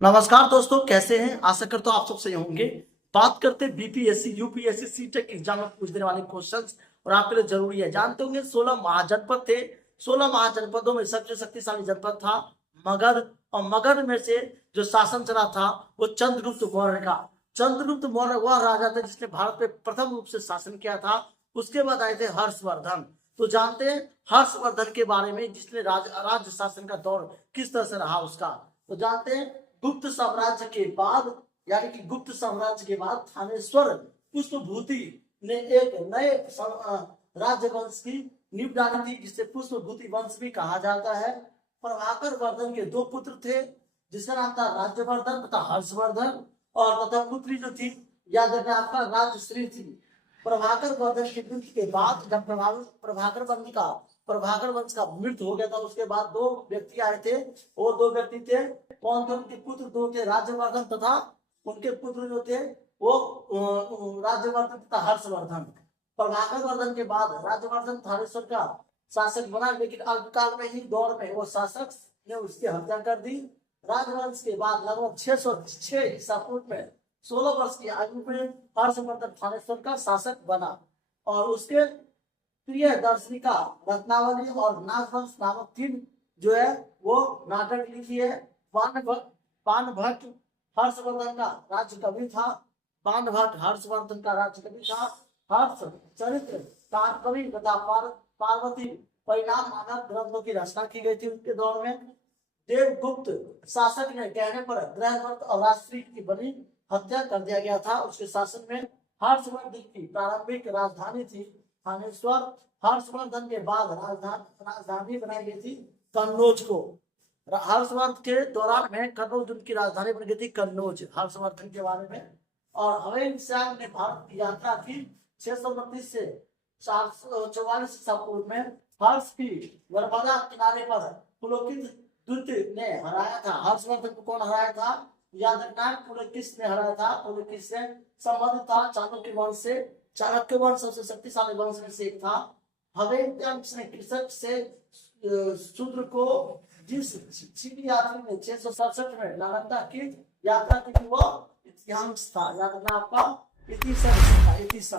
नमस्कार दोस्तों, कैसे हैं? आशा करता हूं आप सब सही होंगे। बात करते हैं बीपीएससी यूपीएससी सीटेट एग्जाम में पूछने वाले क्वेश्चंस और आपके लिए जरूरी है। जानते होंगे 16 महाजनपद थे। 16 महाजनपदों में सबसे शक्तिशाली जनपद था मगध। और मगध में से जो शासन चला था वो चंद्रगुप्त मौर्य का। चंद्रगुप्त मौर्य वह राजा थे जिसने भारत पे प्रथम रूप से शासन किया था। उसके बाद आए थे हर्षवर्धन। तो जानते हैं हर्षवर्धन के बारे में, जिसने राज्य शासन का दौर किस तरह से रहा उसका। तो जानते हैं गुप्त साम्राज्य के बाद, यानी कि गुप्त साम्राज्य के बाद थानेश्वर पुष्पभूति ने एक नए राज्य वंश की नींव डाली थी, जिसे पुष्पभूति वंश भी कहा जाता है। प्रभाकर वर्धन के दो पुत्र थे, जिसका नाम था राज्यवर्धन तथा हर्षवर्धन, और तथा पुत्री जो थी याद रखना आपका राजश्री थी। प्रभाकर वर्धन की मृत्यु के बाद जब प्रभाकर वंश का मृत्यु हो गया था, उसके बाद दो व्यक्ति आए थे। वो दो व्यक्ति थे, कौन थे? उनके पुत्र दो थे, राज्यवर्धन तथा उनके पुत्र जो थे वो राज्यवर्धन तथा हर्षवर्धन। प्रभाकर वर्धन के बाद राज्यवर्धन थानेश्वर का शासक बना, लेकिन अल्पकाल में ही दौर में वो शासक ने उसकी हत्या कर दी। राजवंश के बाद लगभग 606 ईसा पूर्व में 16 वर्ष की आयु में हर्षवर्धन थानेश्वर का शासक बना, और उसके प्रिय दर्शनिका रत्नावली और नागवंश नामक तीन जो है वो नाटक लिखी है। बाणभट्ट हर्षवर्धन का राज्य कवि था। बाणभट्ट हर्षवर्धन का राज्य कवि था। हर्ष चरित्र कवि तथा पार्वती परिणाम नामक ग्रंथों की रचना की गई थी उनके दौर में। देवगुप्त शासक ने कहने पर ग्रहवर्त और राष्ट्रीय की बनी हत्या कर दिया गया था उसके शासन में। हर्षवर्धन की प्रारंभिक राजधानी थी थानेश्वर। हर्षवर्धन के बाद राजधानी बनाई गई थी कन्नौज को। हर्षवर्धन के दौरान में कन्नौज उनकी राजधानी बन गई थी कन्नौज, हर्षवर्धन के बारे में। और हवेम सिंह ने भारत की यात्रा की 629 से 444 ईसा पूर्व में। हर्ष की नर्मदा किनारे पर पुलकित द्वितीय ने हराया था। हर्षवर्धन को कौन हराया था? याद रखना, पुलकित ने हराया था। पुलकित से संबंधित था चाणक्य वंश से। चाणक्य वंश सबसे शक्तिशाली वंश में से एक था। हवेम ने कृषक से शूद्र को जिस चीनी यात्री ने 667 में नालंदा की यात्रा की थी वो इतिहास था। याद रखना आपका इतिहास।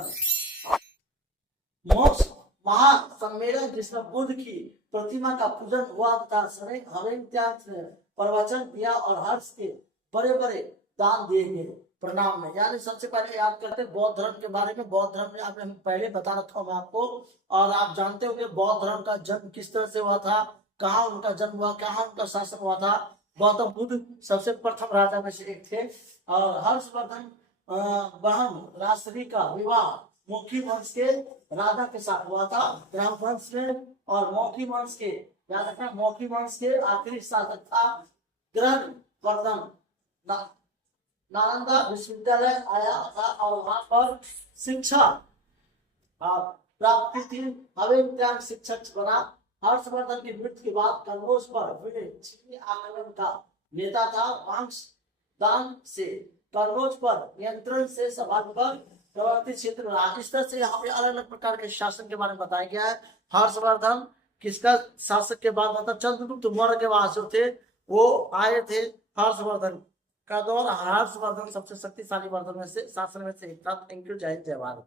मोक्ष महासम्मेलन जिसमें बुद्ध की प्रतिमा का पूजन हुआ था, हवेम ने प्रवचन दिया और हर्ष के बड़े बड़े दान दिए गए प्रणाम में। यानी सबसे पहले याद करते हैं बौद्ध धर्म के बारे में। बौद्ध धर्म में आपने पहले बता रखा हूँ आपको, और आप जानते हो कि बौद्ध धर्म का जन्म किस तरह से हुआ था, कहाँ उनका जन्म हुआ, कहाँ उनका शासन हुआ था। गौतम बुद्ध सबसे प्रथम राजा में से एक थे। और हर्षवर्धन बहन राजश्री का विवाह मौखी वंश के राजा के साथ हुआ था, ग्राम वंश में। और मौखी वंश के, याद रखना, मौखी वंश के आखिरी शासक था ग्रहवर्धन। नालंदा विश्वविद्यालय आया था और वहां पर शिक्षा प्राप्त की। हवेम शिक्षक बना। हर्षवर्धन की मृत्यु के बाद कन्नौज पर हुए चीनी आक्रमण का नेता था। वांश दान से कन्नौज पर नियंत्रण से प्रवर्तित क्षेत्र रहा। इस तरह से यहाँ पे अलग अलग प्रकार के शासन के बारे में बताया गया है। हर्षवर्धन किसका शासक के बाद, मतलब चंद्रगुप्त मौर्य के बाद जो थे वो आए थे हर्षवर्धन का दौर। हर्षवर्धन सबसे शक्तिशाली वर्धन में से शासन में से एक था। थैंक यू, जय हिंद, जय भारत।